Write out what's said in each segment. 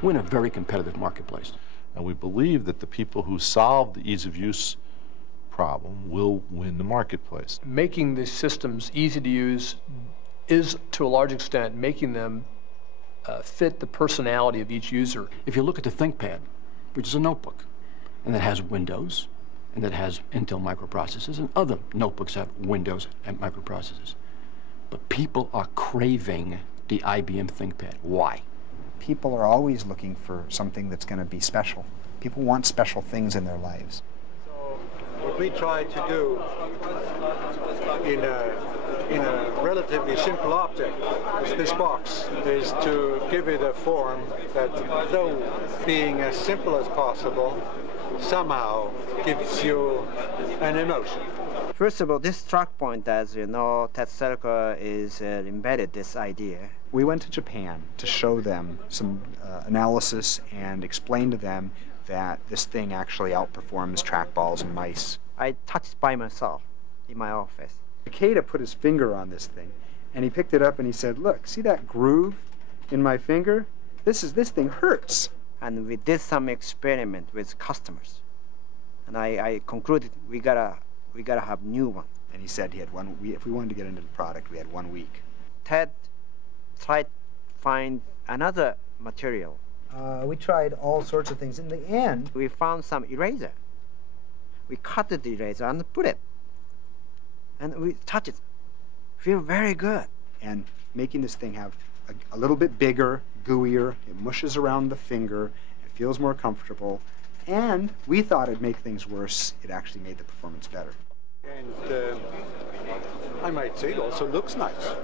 We're in a very competitive marketplace. And we believe that the people who solve the ease of use problem will win the marketplace. Making these systems easy to use is, to a large extent, making them fit the personality of each user. If you look at the Thinkpad, which is a notebook, and that has Windows, and that has Intel microprocessors, and other notebooks have Windows and microprocessors. But people are craving the IBM Thinkpad. Why? People are always looking for something that's going to be special. People want special things in their lives. So what we try to do in a relatively simple object, this box, is to give it a form that, though being as simple as possible, somehow gives you an emotion. First of all, this struck point, as you know, Tetsuya is embedded this idea. We went to Japan to show them some analysis and explain to them that this thing actually outperforms trackballs and mice. I touched by myself in my office. Ikeda put his finger on this thing, and he picked it up and he said, "Look, see that groove in my finger? This thing hurts." And we did some experiment with customers, and I concluded we gotta have new one. And he said he had if we wanted to get into the product, we had 1 week. Ted tried to find another material. We tried all sorts of things. In the end, we found some eraser. We cut the eraser and put it, and we touch it. Feel very good. And making this thing have a little bit bigger, gooier, it mushes around the finger, it feels more comfortable, and we thought it'd make things worse. It actually made the performance better. And I might say it also looks nice.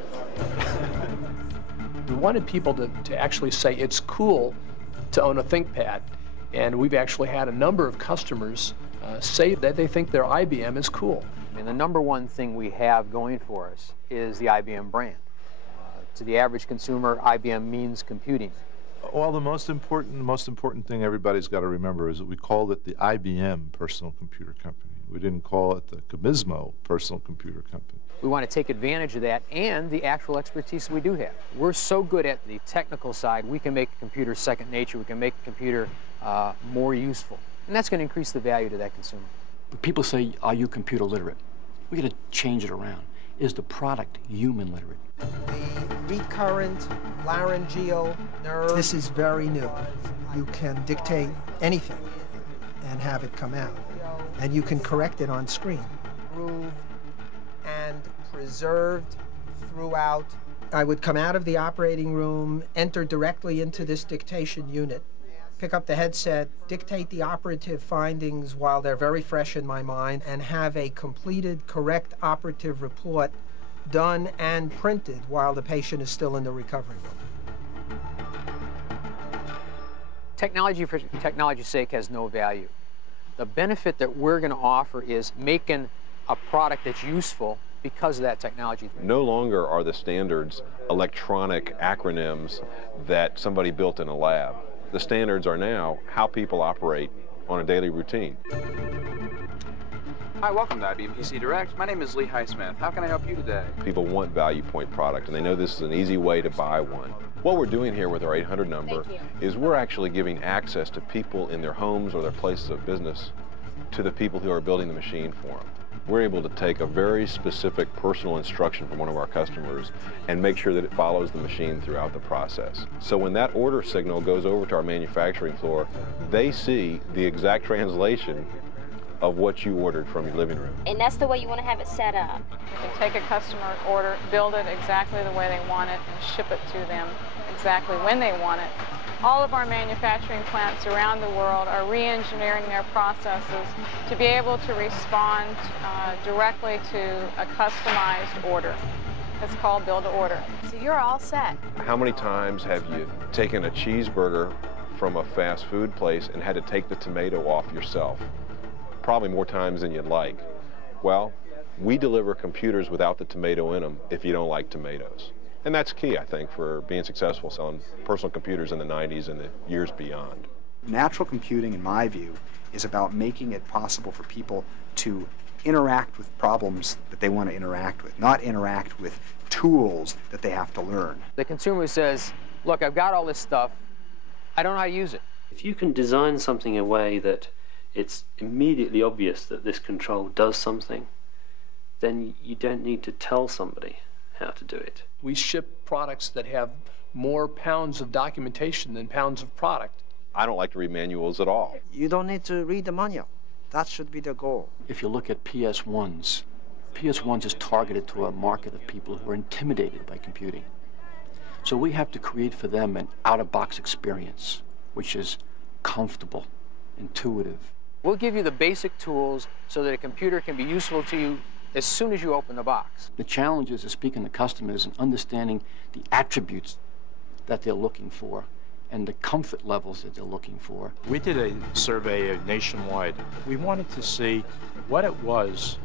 We wanted people to actually say it's cool to own a ThinkPad, and we've actually had a number of customers say that they think their IBM is cool. I mean, the number one thing we have going for us is the IBM brand. To the average consumer, IBM means computing. Well, the most important thing everybody's got to remember is that we called it the IBM Personal Computer Company. We didn't call it the Comismo Personal Computer Company. We want to take advantage of that and the actual expertise we do have. We're so good at the technical side, we can make a computer second nature, we can make a computer more useful. And that's going to increase the value to that consumer. But people say, are you computer literate? We got to change it around. Is the product human literate? the recurrent laryngeal nerve. This is very new. You can dictate anything and have it come out. And you can correct it on screen. Grooved and preserved throughout. I would come out of the operating room, enter directly into this dictation unit, pick up the headset, dictate the operative findings while they're very fresh in my mind, and have a completed, correct operative report done and printed while the patient is still in the recovery room. Technology for technology's sake has no value. The benefit that we're going to offer is making a product that's useful because of that technology. No longer are the standards electronic acronyms that somebody built in a lab. The standards are now how people operate on a daily routine. Hi, welcome to IBM PC Direct. My name is Lee Highsmith. How can I help you today? People want value point product, and they know this is an easy way to buy one. What we're doing here with our 800 number is we're actually giving access to people in their homes or their places of business to the people who are building the machine for them. We're able to take a very specific personal instruction from one of our customers and make sure that it follows the machine throughout the process. So when that order signal goes over to our manufacturing floor, they see the exact translation of what you ordered from your living room. And that's the way you want to have it set up. You can take a customer order, build it exactly the way they want it, and ship it to them exactly when they want it. All of our manufacturing plants around the world are re-engineering their processes to be able to respond directly to a customized order. It's called build to order. So you're all set. How many times have you taken a cheeseburger from a fast food place and had to take the tomato off yourself? Probably more times than you'd like. Well, we deliver computers without the tomato in them if you don't like tomatoes. And that's key, I think, for being successful selling personal computers in the 90s and the years beyond. Natural computing, in my view, is about making it possible for people to interact with problems that they want to interact with, not interact with tools that they have to learn. The consumer says, look, I've got all this stuff, I don't know how to use it. If you can design something in a way that it's immediately obvious that this control does something, then you don't need to tell somebody how to do it. We ship products that have more pounds of documentation than pounds of product. I don't like to read manuals at all. You don't need to read the manual. That should be the goal. If you look at PS1s, PS1s is targeted to a market of people who are intimidated by computing. So we have to create for them an out-of-box experience, which is comfortable, intuitive. We'll give you the basic tools so that a computer can be useful to you as soon as you open the box. The challenge is speaking to customers and understanding the attributes that they're looking for and the comfort levels that they're looking for. We did a survey nationwide. We wanted to see what it was,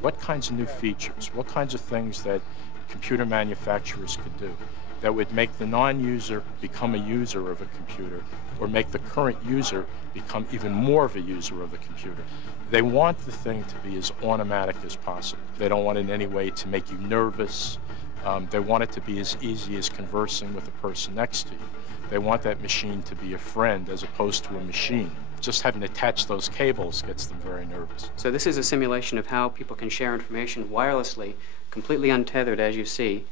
what kinds of new features, what kinds of things that computer manufacturers could do that would make the non-user become a user of a computer or make the current user become even more of a user of the computer. They want the thing to be as automatic as possible. They don't want it in any way to make you nervous. They want it to be as easy as conversing with the person next to you. They want that machine to be a friend as opposed to a machine. Just having to attach those cables gets them very nervous. So this is a simulation of how people can share information wirelessly, completely untethered, as you see.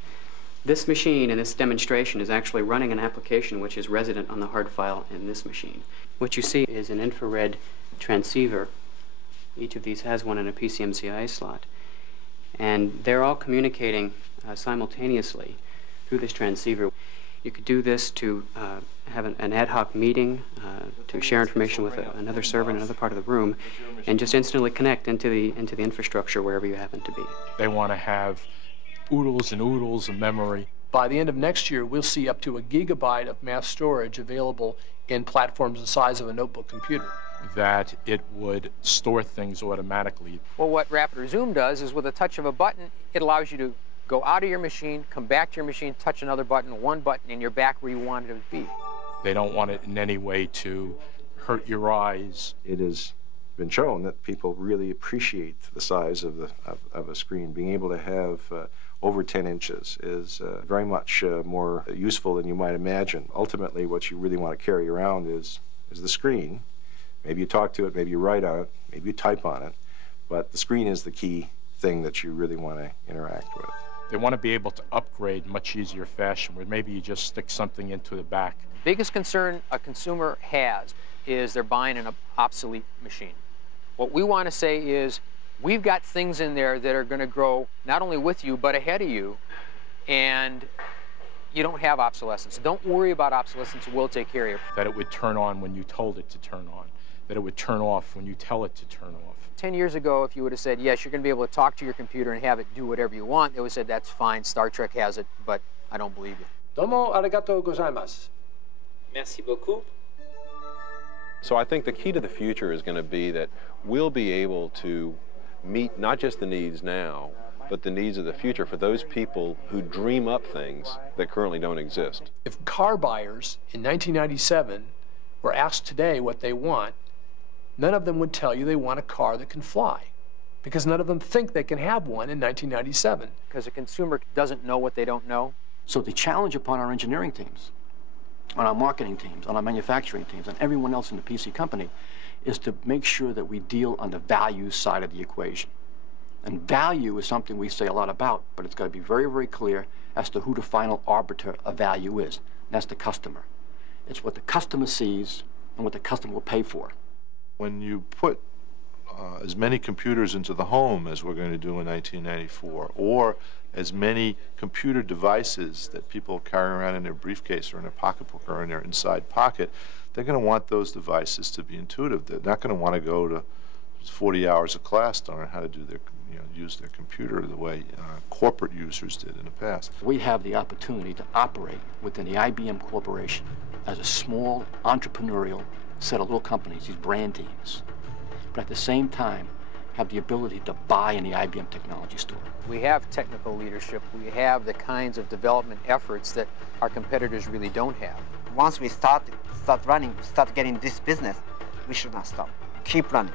This machine in this demonstration is actually running an application which is resident on the hard file in this machine. What you see is an infrared transceiver. Each of these has one in a PCMCI slot. And they're all communicating simultaneously through this transceiver. You could do this to have an ad hoc meeting, to share information with another server in another part of the room, and just instantly connect into the infrastructure wherever you happen to be. They want to have oodles and oodles of memory. By the end of next year, we'll see up to 1 gigabyte of mass storage available in platforms the size of a notebook computer. That it would store things automatically. Well, what Rapid Resume does is with a touch of a button, it allows you to go out of your machine, come back to your machine, touch another button, one button, and you're back where you wanted it to be. They don't want it in any way to hurt your eyes. It has been shown that people really appreciate the size of a screen. Being able to have over 10 inches is very much more useful than you might imagine. Ultimately, what you really want to carry around is the screen. Maybe you talk to it, maybe you write on it, maybe you type on it, but the screen is the key thing that you really want to interact with. They want to be able to upgrade much easier fashion, where maybe you just stick something into the back. The biggest concern a consumer has is they're buying an obsolete machine. What we want to say is, we've got things in there that are going to grow not only with you, but ahead of you, and you don't have obsolescence. Don't worry about obsolescence, we'll take care of you. That it would turn on when you told it to turn on. That it would turn off when you tell it to turn off. 10 years ago, if you would have said, yes, you're going to be able to talk to your computer and have it do whatever you want, they would have said, that's fine, Star Trek has it, but I don't believe you. Domo arigatou gozaimasu. Merci beaucoup. So I think the key to the future is going to be that we'll be able to meet not just the needs now, but the needs of the future for those people who dream up things that currently don't exist. If car buyers in 1997 were asked today what they want, none of them would tell you they want a car that can fly, because none of them think they can have one in 1997. Because a consumer doesn't know what they don't know. So the challenge upon our engineering teams, on our marketing teams, on our manufacturing teams, and everyone else in the PC company is to make sure that we deal on the value side of the equation. And value is something we say a lot about, but it's got to be very, very clear as to who the final arbiter of value is. And that's the customer. It's what the customer sees and what the customer will pay for. When you put as many computers into the home as we're going to do in 1994, or as many computer devices that people carry around in their briefcase or in their pocketbook or in their inside pocket, they're going to want those devices to be intuitive. They're not going to want to go to 40 hours of class to learn how to do their, use their computer the way corporate users did in the past. We have the opportunity to operate within the IBM Corporation as a small entrepreneurial set of little companies, these brand teams, but at the same time have the ability to buy in the IBM technology store. We have technical leadership. We have the kinds of development efforts that our competitors really don't have. Once we start running, start getting this business, we should not stop. Keep running.